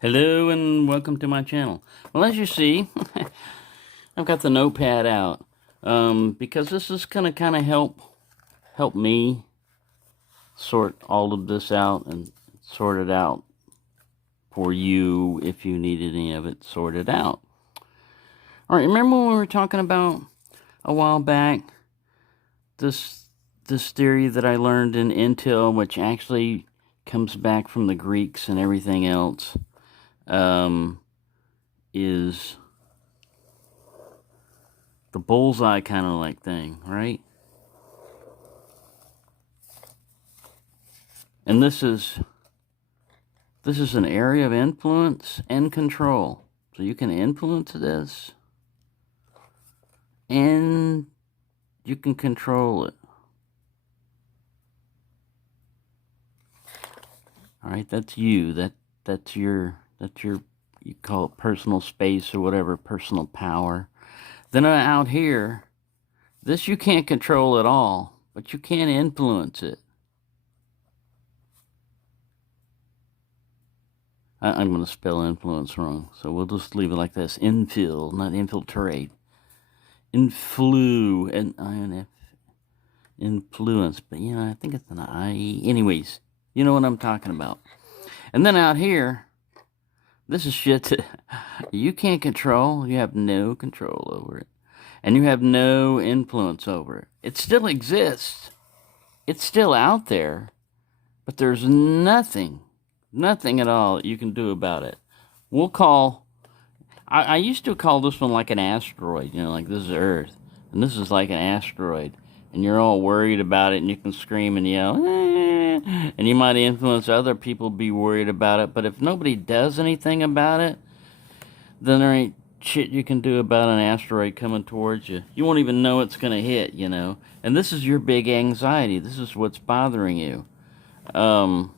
Hello and welcome to my channel. Well, as you see, I've got the notepad out because this is gonna kind of help me sort all of this out and sort it out for you if you needed any of it sorted out. All right, remember when we were talking about a while back this theory that I learned in Intel, which actually comes back from the Greeks and everything else. Is the bullseye kind of like thing, right? And this is an area of influence and control. So you can influence this and you can control it. All right, that's you. That's your you call it personal space or whatever, personal power. Then out here, this you can't control at all, but you can influence it. I'm going to spell influence wrong, so we'll just leave it like this. Infill, not infiltrate. Influence, but I think it's an I. Anyways, you know what I'm talking about. And then out here, this is shit that you can't control. You have no control over it. And you have no influence over it. It still exists. It's still out there. But there's nothing at all you can do about it. We'll call... I used to call this one like an asteroid. Like this is Earth. And this is like an asteroid. And you're all worried about it, and you can scream and yell, and you might influence other people to be worried about it, but if nobody does anything about it, then there ain't shit you can do about an asteroid coming towards you. You won't even know it's going to hit, and this is your big anxiety. This is what's bothering you. The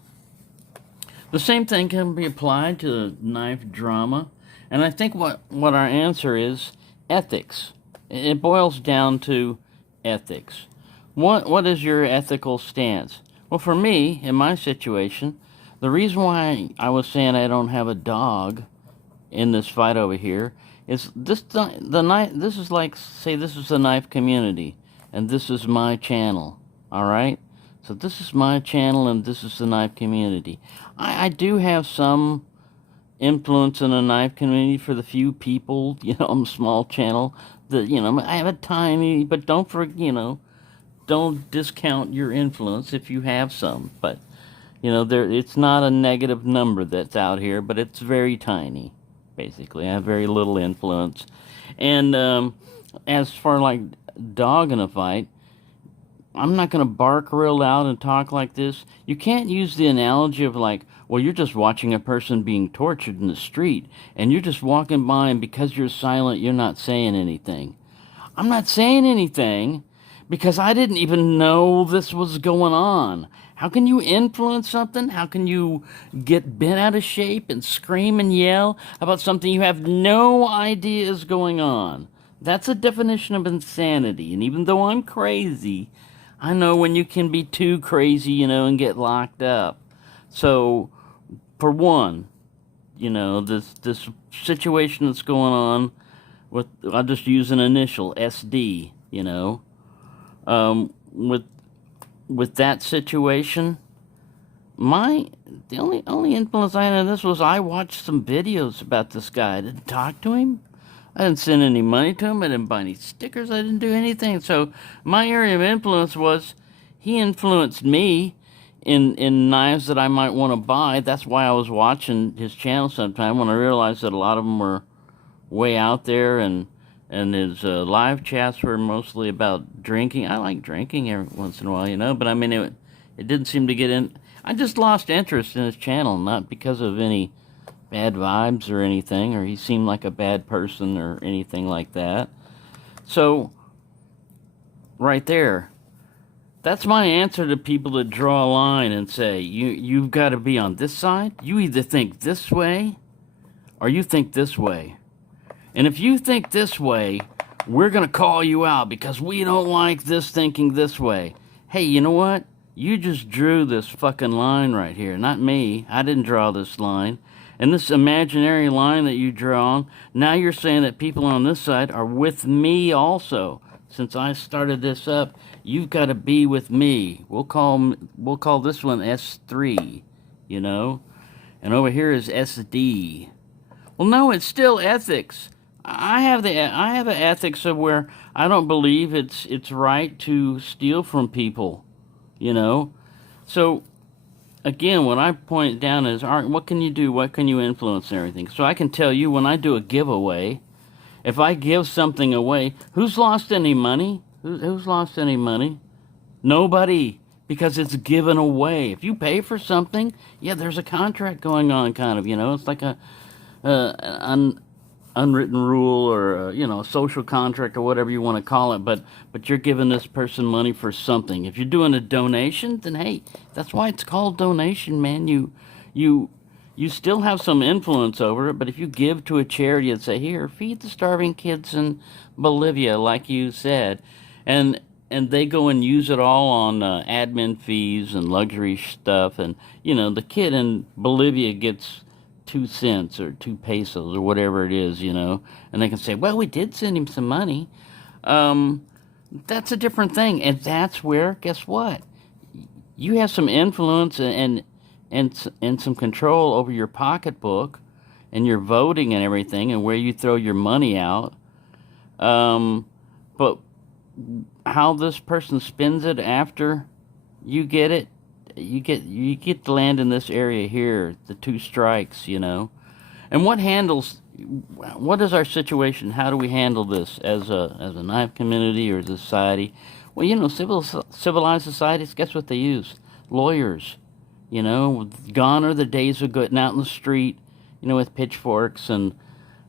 same thing can be applied to knife drama, and I think what our answer is ethics. It boils down to ethics. What is your ethical stance? Well, for me, in my situation, the reason why I was saying I don't have a dog in this fight over here is this is like, say this is the knife community, and this is my channel, all right? So this is my channel, and this is the knife community. I do have some influence in the knife community for the few people, I'm a small channel, I have a tiny, but don't discount your influence if you have some. But, it's not a negative number that's out here, but it's very tiny, basically. I have very little influence. And as far like dog in a fight, I'm not going to bark real loud and talk like this. You can't use the analogy of like, well, you're just watching a person being tortured in the street, and you're just walking by, and because you're silent, you're not saying anything. I'm not saying anything because I didn't even know this was going on. How can you influence something? How can you get bent out of shape and scream and yell about something you have no idea is going on? That's a definition of insanity, and even though I'm crazy, I know when you can be too crazy, and get locked up. So, for one, this situation that's going on with, I'll just use an initial, SD, with that situation, the only influence I had on this was I watched some videos about this guy. I didn't talk to him. I didn't send any money to him. I didn't buy any stickers. I didn't do anything. So my area of influence was he influenced me in knives that I might want to buy. That's why I was watching his channel sometime when I realized that a lot of them were way out there, and his live chats were mostly about drinking. I like drinking every once in a while, but I mean, it didn't seem to get in. I just lost interest in his channel, not because of any bad vibes or anything, or he seemed like a bad person or anything like that. So, right there, that's my answer to people that draw a line and say, you've got to be on this side. You either think this way or you think this way. And if you think this way, we're going to call you out because we don't like this thinking this way. Hey, you know what? You just drew this fucking line right here, not me. I didn't draw this line. And this imaginary line that you draw, now you're saying that people on this side are with me also. Since I started this up, you've got to be with me. We'll call this one S3, you know? And over here is SD. Well, no, it's still ethics. I have the ethics of where I don't believe it's right to steal from people, you know? So again, what I point down is, all right, what can you do? What can you influence and everything? So I can tell you when I do a giveaway, if I give something away, who's lost any money? Who's lost any money? Nobody, because it's given away. If you pay for something, yeah, there's a contract going on, kind of, you know. It's like an unwritten rule or a social contract or whatever you want to call it, but you're giving this person money for something. If you're doing a donation, then hey, that's why it's called donation, man. You still have some influence over it, but if you give to a charity and say, here, feed the starving kids in Bolivia, like you said, and they go and use it all on admin fees and luxury stuff, and the kid in Bolivia gets 2 cents or 2 pesos or whatever it is, and they can say, well, we did send him some money. That's a different thing, and that's where, guess what? You have some influence and some control over your pocketbook and your voting and everything and where you throw your money out. But how this person spends it after you get it, you get to land in this area here, the 2 strikes, And what is our situation? How do we handle this as a knife community or as a society? Well, civilized societies, guess what they use? Lawyers. Gone are the days of getting out in the street, with pitchforks and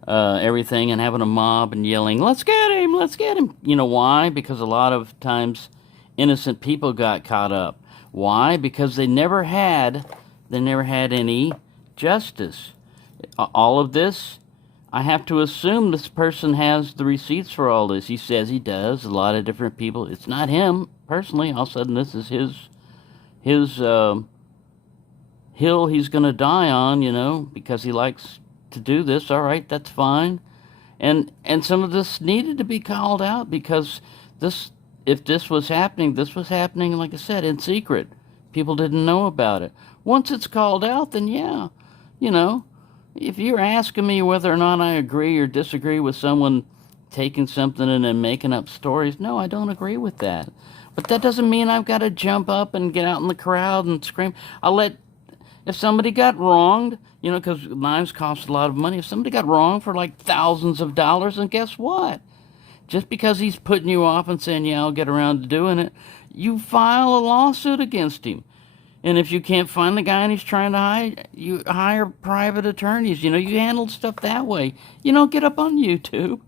everything and having a mob and yelling, let's get him, let's get him. You know why? Because a lot of times innocent people got caught up. Why? Because they never had any justice. All of this, I have to assume this person has the receipts for all this. He says he does. A lot of different people. It's not him personally. All of a sudden, this is his hill he's going to die on, because he likes to do this. All right, that's fine. And some of this needed to be called out because if this was happening, like I said, in secret. People didn't know about it. Once it's called out, then yeah, if you're asking me whether or not I agree or disagree with someone taking something and then making up stories, no, I don't agree with that. But that doesn't mean I've got to jump up and get out in the crowd and scream. If somebody got wronged, because knives cost a lot of money, if somebody got wronged for like thousands of dollars, then guess what? Just because he's putting you off and saying, yeah, I'll get around to doing it, you file a lawsuit against him. And if you can't find the guy and he's trying to hide, you hire private attorneys. You handle stuff that way. You don't get up on YouTube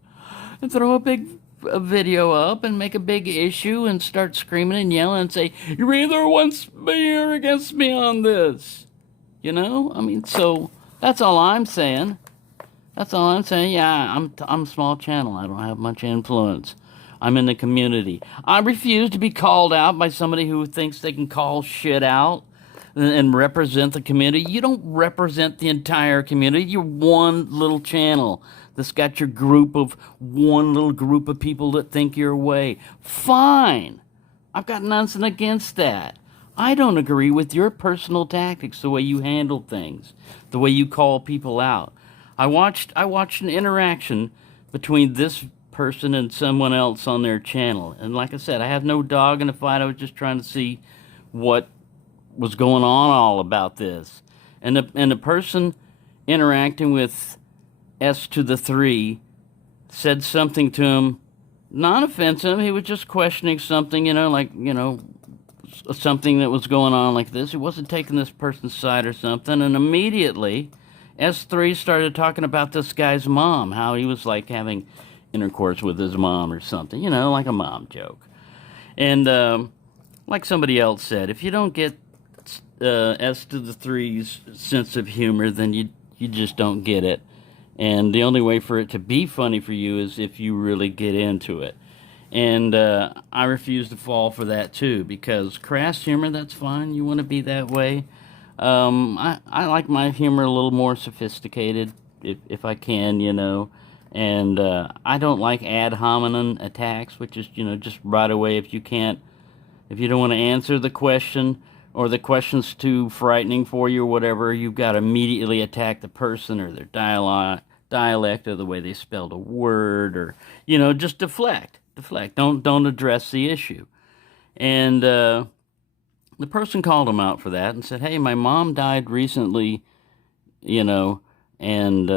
and throw a video up and make a big issue and start screaming and yelling and say, you're either with me or against me on this. So that's all I'm saying. Yeah, I'm a small channel. I don't have much influence. I'm in the community. I refuse to be called out by somebody who thinks they can call shit out and represent the community. You don't represent the entire community. You're one little channel that's got your one little group of people that think your way. Fine. I've got nothing against that. I don't agree with your personal tactics, the way you handle things, the way you call people out. I watched an interaction between this person and someone else on their channel. And like I said, I have no dog in the fight. I was just trying to see what was going on all about this. And the person interacting with S to the 3 said something to him, non-offensive. He was just questioning something, something that was going on like this. He wasn't taking this person's side or something. And immediately, S3 started talking about this guy's mom, how he was like having intercourse with his mom or something, like a mom joke. And like somebody else said, if you don't get S to the 3's sense of humor, then you just don't get it. And the only way for it to be funny for you is if you really get into it. And I refuse to fall for that too, because crass humor, that's fine. You want to be that way. I like my humor a little more sophisticated, if I can, and I don't like ad hominem attacks, which is, just right away if you don't want to answer the question or the question's too frightening for you or whatever, you've got to immediately attack the person or their dialect or the way they spelled a word or, just deflect. Deflect. Don't address the issue. And the person called him out for that and said, "Hey, my mom died recently, and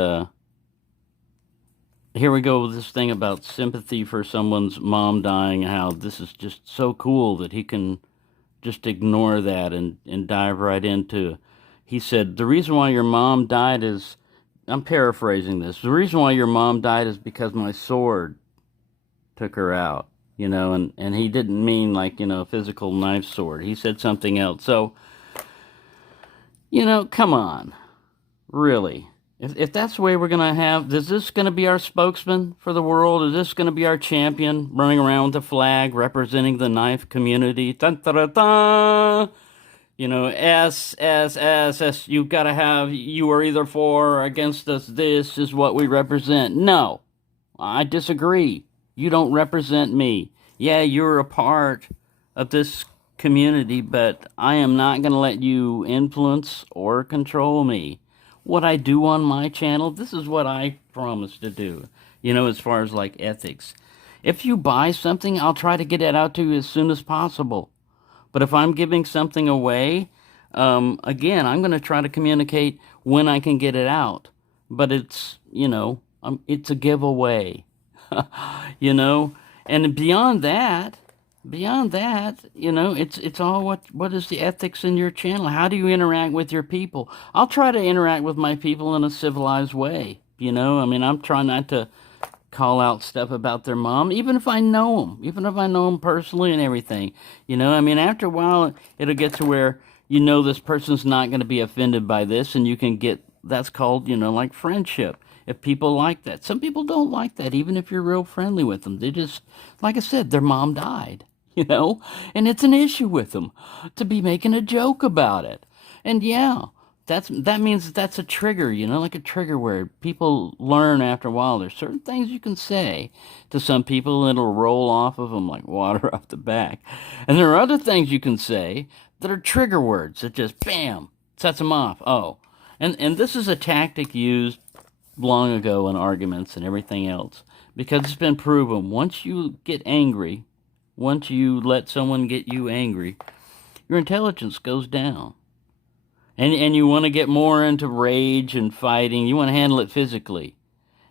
here we go with this thing about sympathy for someone's mom dying, how this is just so cool that he can just ignore that and dive right into." He said, "The reason why your mom died is," I'm paraphrasing this, "the reason why your mom died is because my sword took her out." And he didn't mean like, a physical knife sword. He said something else. So, come on. Really. If that's the way we're going to have, is this going to be our spokesman for the world? Is this going to be our champion running around with a flag representing the knife community? Dun, dun, dun, dun. S, you've got to have, you are either for or against us. This is what we represent. No, I disagree. You don't represent me. Yeah, you're a part of this community, but I am not going to let you influence or control me. What I do on my channel, this is what I promise to do, as far as like ethics. If you buy something, I'll try to get it out to you as soon as possible. But if I'm giving something away, again, I'm going to try to communicate when I can get it out. But it's, it's a giveaway. And beyond that, it's all what is the ethics in your channel? How do you interact with your people? I'll try to interact with my people in a civilized way. I'm trying not to call out stuff about their mom, even if I know them personally and everything. After a while, it'll get to where this person's not going to be offended by this, and you can get, that's called, like friendship. If people like that. Some people don't like that, even if you're real friendly with them. They just, like I said, their mom died, and it's an issue with them to be making a joke about it. And yeah, that means that's a trigger, like a trigger word. People learn after a while. There's certain things you can say to some people and it'll roll off of them like water off the back. And there are other things you can say that are trigger words that just, bam, sets them off. Oh, and this is a tactic used long ago in arguments and everything else, because it's been proven once you get angry, once you let someone get you angry, your intelligence goes down, and you want to get more into rage and fighting. You want to handle it physically,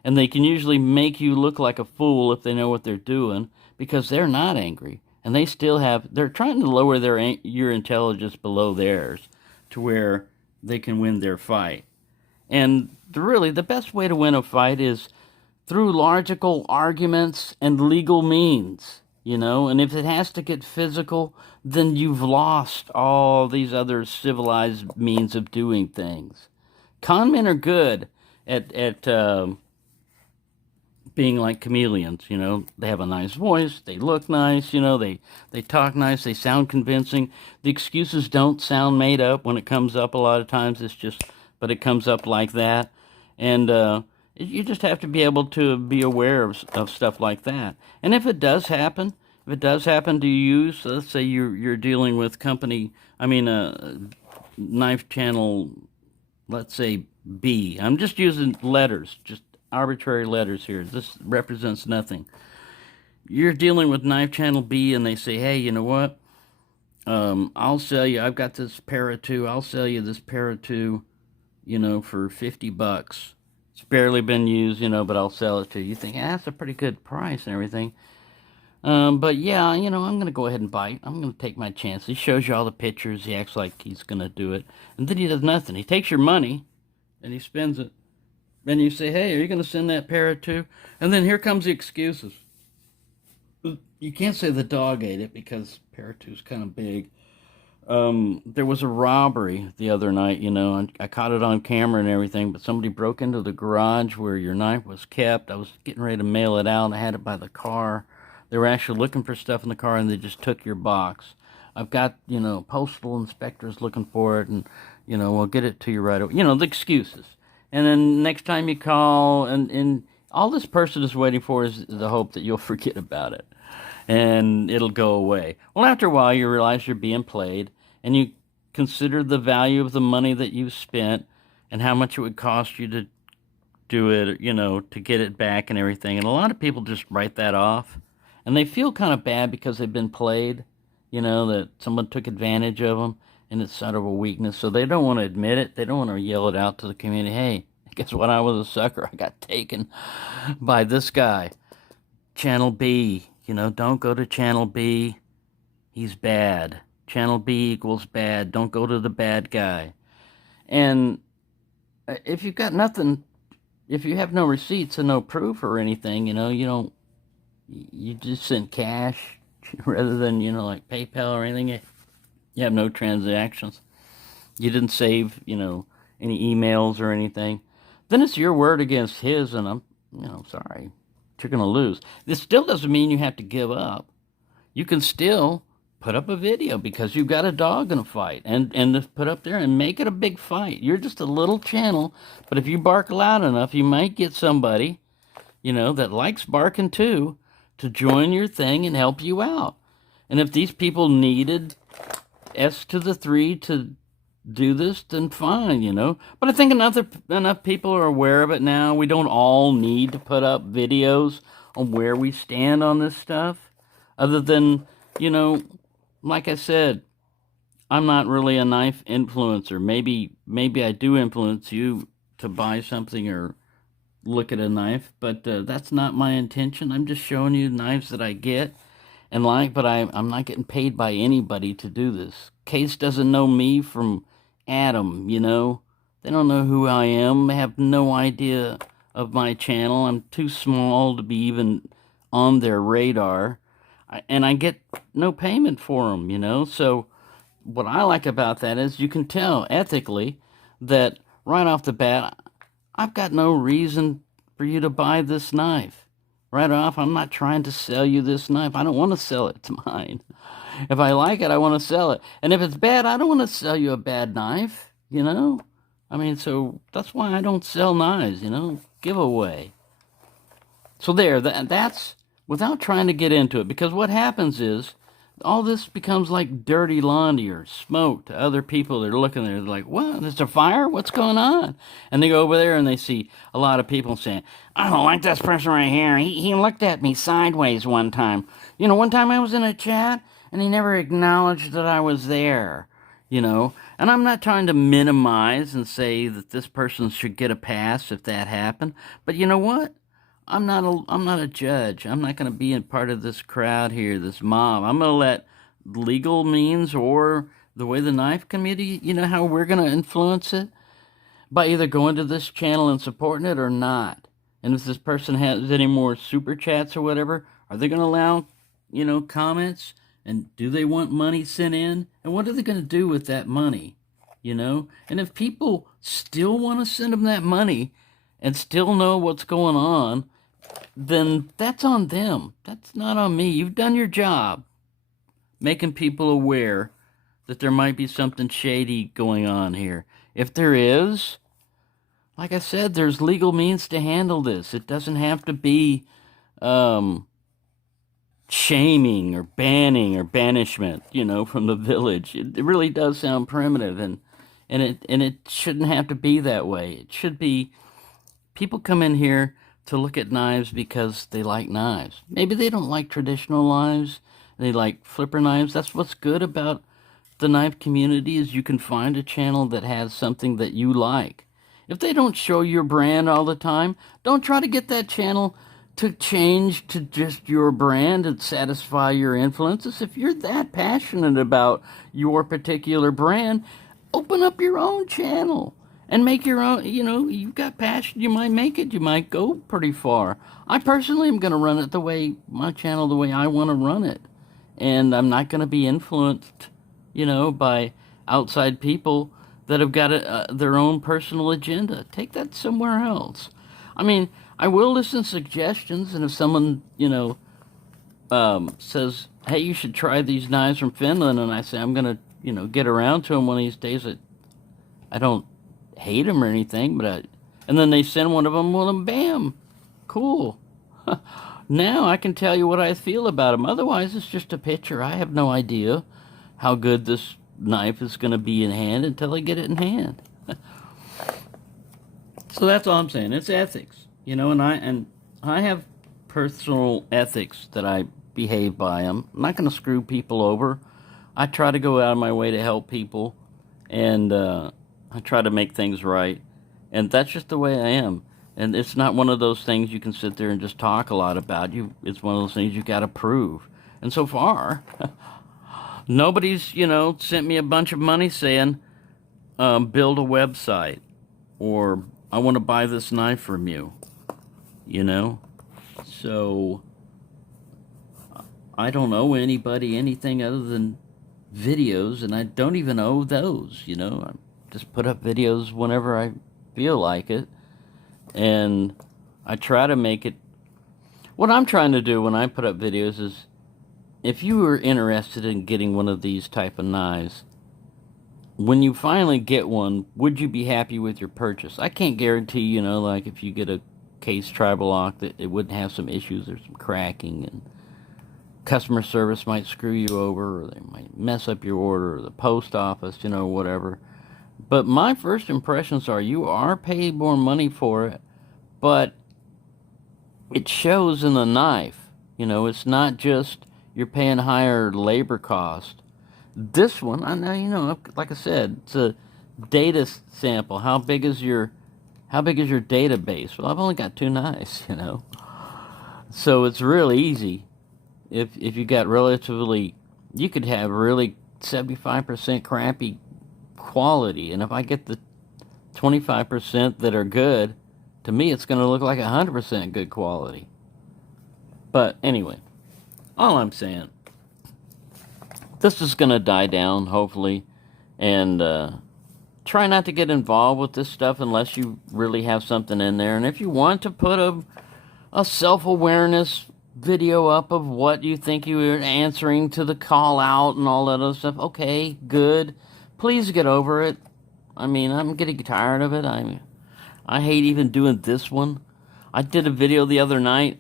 and they can usually make you look like a fool if they know what they're doing, because they're not angry and they're trying to lower your intelligence below theirs to where they can win their fight. And really, the best way to win a fight is through logical arguments and legal means, And if it has to get physical, then you've lost all these other civilized means of doing things. Con men are good at being like chameleons, They have a nice voice, they look nice, they talk nice, they sound convincing. The excuses don't sound made up when it comes up a lot of times. It's just, but it comes up like that. And you just have to be able to be aware of stuff like that. And if it does happen to you, so let's say you're dealing with knife channel, let's say B. I'm just using letters, just arbitrary letters here. This represents nothing. You're dealing with knife channel B, and they say, "Hey, you know what? I'll sell you. I've got this para 2. I'll sell you this para 2." For $50. It's barely been used, but I'll sell it to you. You think, that's a pretty good price and everything. But yeah, I'm going to go ahead and bite. I'm going to take my chance. He shows you all the pictures. He acts like he's going to do it. And then he does nothing. He takes your money and he spends it. And you say, "Hey, are you going to send that para 2? And then here comes the excuses. You can't say the dog ate it because para 2 is kind of big. There was a robbery the other night, and I caught it on camera and everything, but somebody broke into the garage where your knife was kept. I was getting ready to mail it out, and I had it by the car. They were actually looking for stuff in the car, and they just took your box. I've got, postal inspectors looking for it, and, we'll get it to you right away. The excuses. And then next time you call, and all this person is waiting for is the hope that you'll forget about it and it'll go away. Well, after a while, you realize you're being played, and you consider the value of the money that you've spent and how much it would cost you to do it, to get it back and everything. And a lot of people just write that off, and they feel kind of bad because they've been played, that someone took advantage of them, and it's sort of a weakness. So they don't want to admit it. They don't want to yell it out to the community. Hey, guess what? I was a sucker. I got taken by this guy. Channel B, don't go to Channel B. He's bad. Channel B equals bad. Don't go to the bad guy. And if you've got nothing, if you have no receipts and no proof or anything, you just send cash rather than, like PayPal or anything. You have no transactions. You didn't save, any emails or anything. Then it's your word against his, and I'm, sorry. You're going to lose. This still doesn't mean you have to give up. You can still put up a video because you've got a dog in a fight and put up there and make it a big fight. You're just a little channel, but if you bark loud enough, you might get somebody, that likes barking too, to join your thing and help you out. And if these people needed S to the 3 to do this, then fine, But I think enough people are aware of it now. We don't all need to put up videos on where we stand on this stuff. Other than, like I said, I'm not really a knife influencer. Maybe I do influence you to buy something or look at a knife, but that's not my intention. I'm just showing you knives that I get and like, but I'm not getting paid by anybody to do this. Case doesn't know me from Adam, They don't know who I am. They have no idea of my channel. I'm too small to be even on their radar. And I get no payment for them, So what I like about that is you can tell ethically that right off the bat, I've got no reason for you to buy this knife. Right off, I'm not trying to sell you this knife. I don't want to sell it. It's mine. If I like it, I want to sell it. And if it's bad, I don't want to sell you a bad knife, so that's why I don't sell knives, giveaway. So that's without trying to get into it, because what happens is all this becomes like dirty laundry or smoke to other people that are looking there. They're like, what? There's a fire? What's going on? And they go over there and they see a lot of people saying, I don't like this person right here. He looked at me sideways one time. One time I was in a chat and he never acknowledged that I was there, And I'm not trying to minimize and say that this person should get a pass if that happened. But you know what? I'm not a judge. I'm not going to be a part of this crowd here, this mob. I'm going to let legal means or the way the knife community, how we're going to influence it by either going to this channel and supporting it or not. And if this person has any more super chats or whatever, are they going to allow, comments? And do they want money sent in? And what are they going to do with that money? And if people still want to send them that money and still know what's going on, then that's on them. That's not on me. You've done your job making people aware that there might be something shady going on here. If there is, like I said, there's legal means to handle this. It doesn't have to be shaming or banning or banishment, from the village. It really does sound primitive, and it shouldn't have to be that way. It should be people come in here to look at knives because they like knives. Maybe they don't like traditional knives. They like flipper knives. That's what's good about the knife community, is you can find a channel that has something that you like. If they don't show your brand all the time, don't try to get that channel to change to just your brand and satisfy your influences. If you're that passionate about your particular brand, open up your own channel and make your own. You've got passion, you might make it, you might go pretty far. I personally am going to run it the way I want to run it. And I'm not going to be influenced, by outside people that have got their own personal agenda. Take that somewhere else. I mean, I will listen to suggestions, and if someone, says, hey, you should try these knives from Finland. And I say, I'm going to, get around to them one of these days. I don't hate them or anything, and then they send one of them, well, and bam, cool. Now I can tell you what I feel about them. Otherwise, it's just a picture. I have no idea how good this knife is going to be in hand until I get it in hand. So that's all I'm saying. It's ethics, and I have personal ethics that I behave by. I'm not going to screw people over. I try to go out of my way to help people, and I try to make things right, and that's just the way I am. And it's not one of those things you can sit there and just talk a lot about. It's one of those things you got to prove. And so far, nobody's sent me a bunch of money saying, build a website, or I want to buy this knife from you. So I don't owe anybody anything other than videos, and I don't even owe those. I just put up videos whenever I feel like it, and I try to make it. What I'm trying to do when I put up videos is, if you were interested in getting one of these type of knives, when you finally get one, would you be happy with your purchase? I can't guarantee, like if you get a case tribal lock, that it wouldn't have some issues. There's some cracking, and customer service might screw you over, or they might mess up your order, or the post office, whatever. But my first impressions are, you are paid more money for it, but it shows in the knife. It's not just you're paying higher labor cost. This one, I know, like I said, it's a data sample. How big is your database? Well, I've only got 2 knives, So it's really easy. If you got you could have really 75% crappy quality, and if I get the 25% that are good, to me it's going to look like 100% good quality. But anyway, all I'm saying, this is going to die down, hopefully, and try not to get involved with this stuff unless you really have something in there. And if you want to put a self-awareness video up of what you think you are answering to the call out and all that other stuff, okay, good. Please get over it. I mean, I'm getting tired of it. I hate even doing this one. I did a video the other night,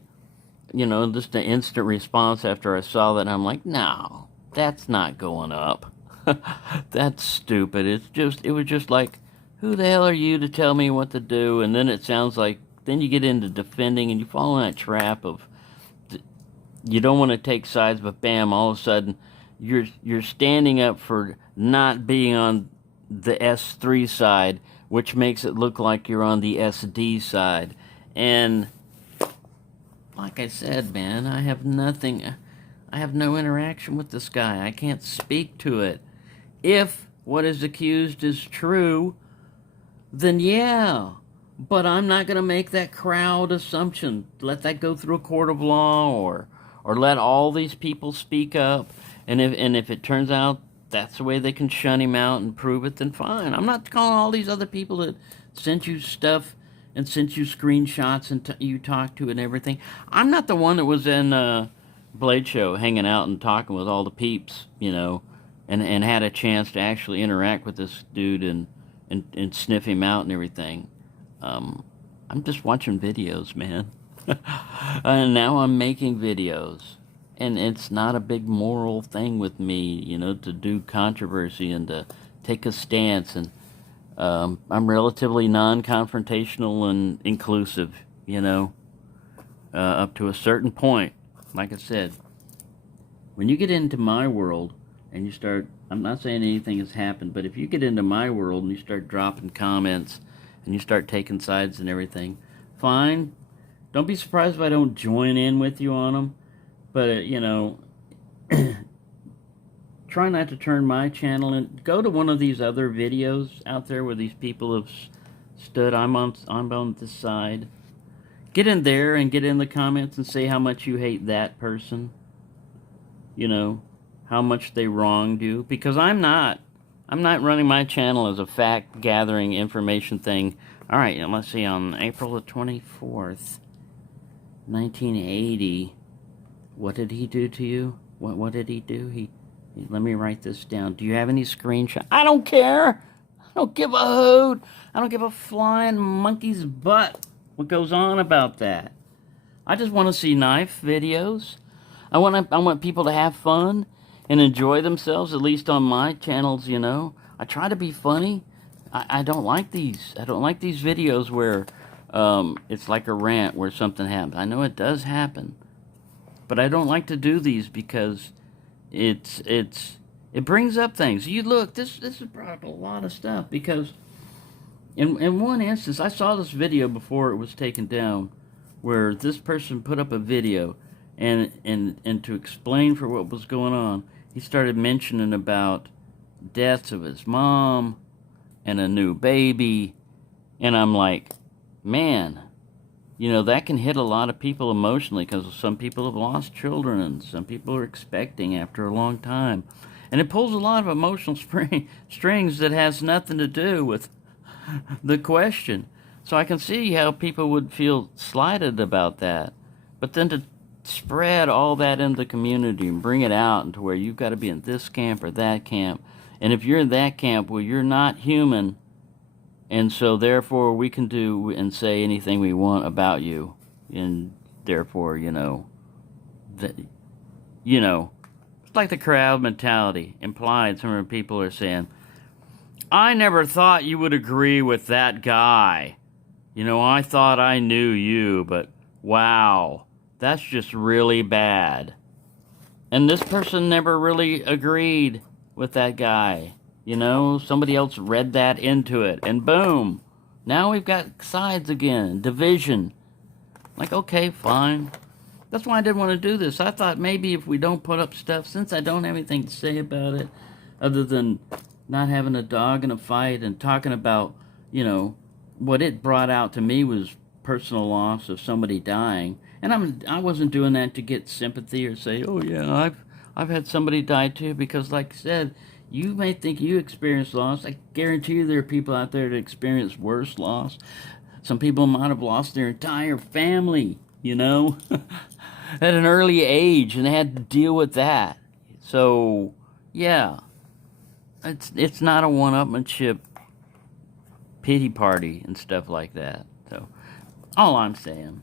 just an instant response after I saw that, and I'm like, no, that's not going up. That's stupid. It was just like, who the hell are you to tell me what to do? And then it sounds like, then you get into defending, and you fall in that trap of, you don't want to take sides, but bam, all of a sudden, you're standing up for not being on the S3 side, which makes it look like you're on the SD side. And like I said, man, I have no interaction with this guy. I can't speak to it. If what is accused is true, then yeah. But I'm not going to make that crowd assumption. Let that go through a court of law, or let all these people speak up. And if it turns out that's the way they can shun him out and prove it, then fine. I'm not calling all these other people that sent you stuff and sent you screenshots and you talked to and everything. I'm not the one that was in Blade Show hanging out and talking with all the peeps, and had a chance to actually interact with this dude and sniff him out and everything. I'm just watching videos, man. And now I'm making videos. And it's not a big moral thing with me, to do controversy and to take a stance. And I'm relatively non-confrontational and inclusive, up to a certain point. Like I said, when you get into my world and you start, I'm not saying anything has happened, but if you get into my world and you start dropping comments and you start taking sides and everything, fine. Don't be surprised if I don't join in with you on them. But, try not to turn my channel and go to one of these other videos out there where these people have stood. I'm on this side. Get in there and get in the comments and say how much you hate that person. How much they wronged you. Because I'm not running my channel as a fact-gathering information thing. All right, let's see, on April the 24th, 1980... What did he do to you? What did he do? Let me write this down. Do you have any screenshots? I don't care. I don't give a hoot. I don't give a flying monkey's butt what goes on about that. I just want to see knife videos. I want people to have fun and enjoy themselves, at least on my channels, you know. I try to be funny. I don't like these. I don't like these videos where it's like a rant where something happens. I know it does happen. But I don't like to do these because it brings up things. You look, this has brought up a lot of stuff because in one instance, I saw this video before it was taken down where this person put up a video and to explain for what was going on, he started mentioning about deaths of his mom and a new baby, and I'm like, man, you know, that can hit a lot of people emotionally because some people have lost children and some people are expecting after a long time. And it pulls a lot of emotional strings that has nothing to do with the question. So I can see how people would feel slighted about that. But then to spread all that into the community and bring it out into where you've got to be in this camp or that camp. And if you're in that camp, well, you're not human. And so, therefore, we can do and say anything we want about you. And therefore, you know, it's like the crowd mentality implied. Some of the people are saying, I never thought you would agree with that guy. You know, I thought I knew you, but wow, that's just really bad. And this person never really agreed with that guy. You know, somebody else read that into it, and boom, now we've got sides again, division. Like, okay, fine. That's why I didn't want to do this. I thought maybe if we don't put up stuff, since I don't have anything to say about it, other than not having a dog in a fight and talking about, you know, what it brought out to me was personal loss of somebody dying. And I wasn't doing that to get sympathy or say, oh yeah, I've had somebody die too, because like I said, you may think you experience loss. I guarantee you there are people out there that experience worse loss. Some people might have lost their entire family, you know, at an early age, and they had to deal with that. So, yeah, it's not a one-upmanship pity party and stuff like that. So, all I'm saying,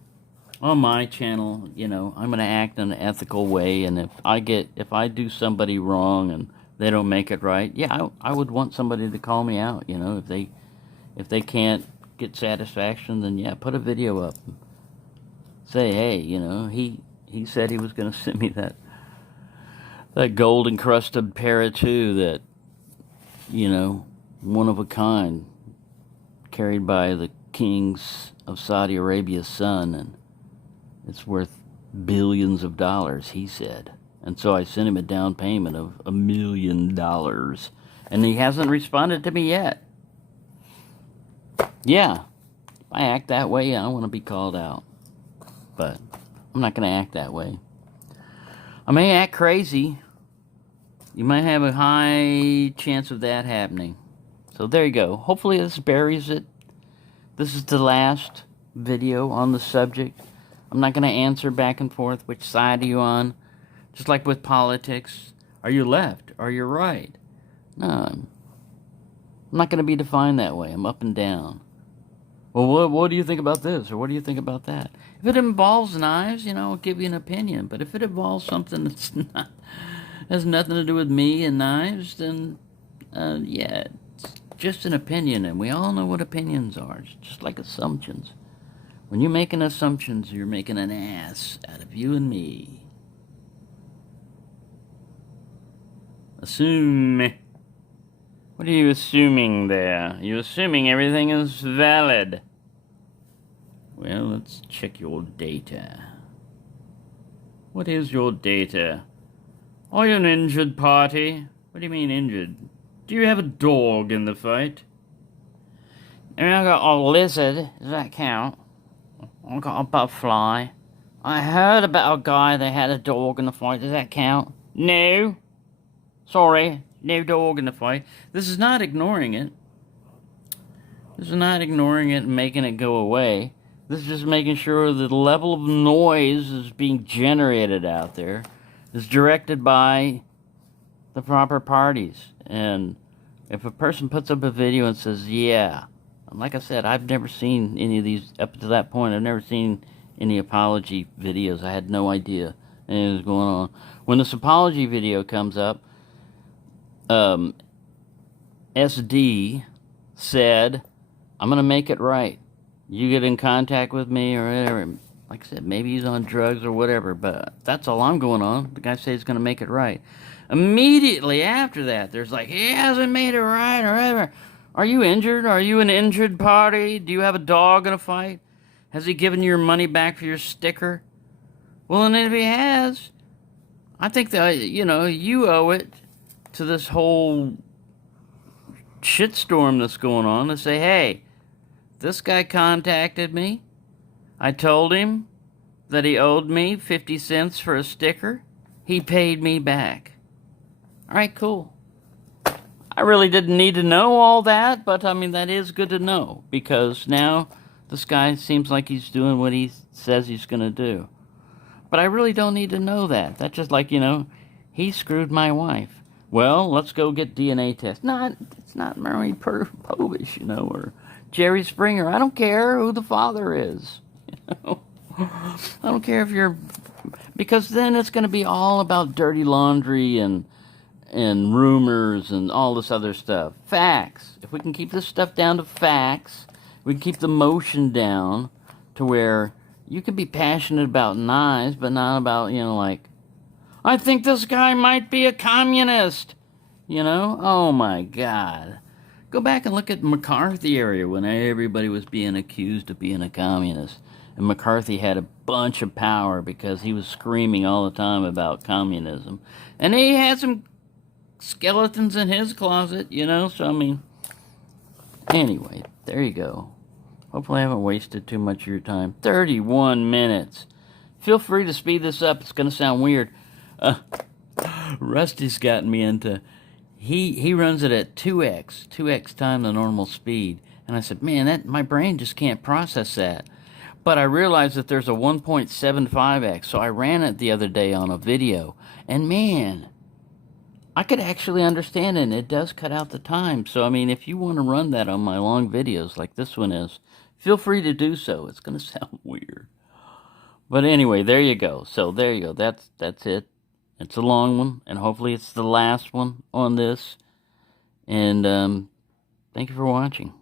on my channel, you know, I'm going to act in an ethical way, and if I do somebody wrong and they don't make it right, yeah, I would want somebody to call me out, you know, if they can't get satisfaction, then yeah, put a video up and say, hey, you know, he said he was going to send me that gold encrusted parrot too, that, you know, one of a kind, carried by the kings of Saudi Arabia's son, and it's worth billions of dollars, he said. And so I sent him a down payment of $1 million. And he hasn't responded to me yet. Yeah, if I act that way, I want to be called out. But I'm not going to act that way. I may act crazy. You might have a high chance of that happening. So there you go. Hopefully this buries it. This is the last video on the subject. I'm not going to answer back and forth which side are you on. Just like with politics, are you left? Are you right? No, I'm not going to be defined that way. I'm up and down. Well, what do you think about this? Or what do you think about that? If it involves knives, you know, I'll give you an opinion. But if it involves something that's not, has nothing to do with me and knives, then, yeah, it's just an opinion. And we all know what opinions are. It's just like assumptions. When you're making assumptions, you're making an ass out of you and me. Assume. What are you assuming there? You're assuming everything is valid. Well, let's check your data. What is your data? Are you an injured party? What do you mean injured? Do you have a dog in the fight? I mean, I got a lizard. Does that count? I got a butterfly. I heard about a guy that had a dog in the fight. Does that count? No. Sorry, no dog in the fight. This is not ignoring it. This is not ignoring it and making it go away. This is just making sure that the level of noise is being generated out there is directed by the proper parties. And if a person puts up a video and says, yeah, like I said, I've never seen any of these, up to that point, I've never seen any apology videos. I had no idea anything was going on. When this apology video comes up, SD said, I'm going to make it right. You get in contact with me or whatever. Like I said, maybe he's on drugs or whatever, but that's all I'm going on. The guy says he's going to make it right. Immediately after that, there's like, he hasn't made it right or whatever. Are you injured? Are you an injured party? Do you have a dog in a fight? Has he given you your money back for your sticker? Well, and if he has, I think that, you owe it to this whole shitstorm that's going on to say, hey, this guy contacted me. I told him that he owed me 50 cents for a sticker. He paid me back. All right, cool. I really didn't need to know all that, but I mean, that is good to know because now this guy seems like he's doing what he says he's going to do. But I really don't need to know that. That's just like, he screwed my wife. Well, let's go get DNA tests. It's not Mary Povich, or Jerry Springer. I don't care who the father is. I don't care if you're... Because then it's going to be all about dirty laundry and rumors and all this other stuff. Facts. If we can keep this stuff down to facts, we can keep the motion down to where you can be passionate about knives, but not about, like, I think this guy might be a communist. Oh my God. Go back and look at McCarthy era when everybody was being accused of being a communist. And McCarthy had a bunch of power because he was screaming all the time about communism. And he had some skeletons in his closet, so I mean, anyway, there you go. Hopefully I haven't wasted too much of your time. 31 minutes. Feel free to speed this up. It's going to sound weird. Rusty's gotten me into... He runs it at 2x time the normal speed. And I said, man, my brain just can't process that. But I realized that there's a 1.75x, so I ran it the other day on a video. And man, I could actually understand it, and it does cut out the time. So, I mean, if you want to run that on my long videos like this one is, feel free to do so. It's going to sound weird. But anyway, there you go. So there you go. That's it. It's a long one, and hopefully it's the last one on this. And thank you for watching.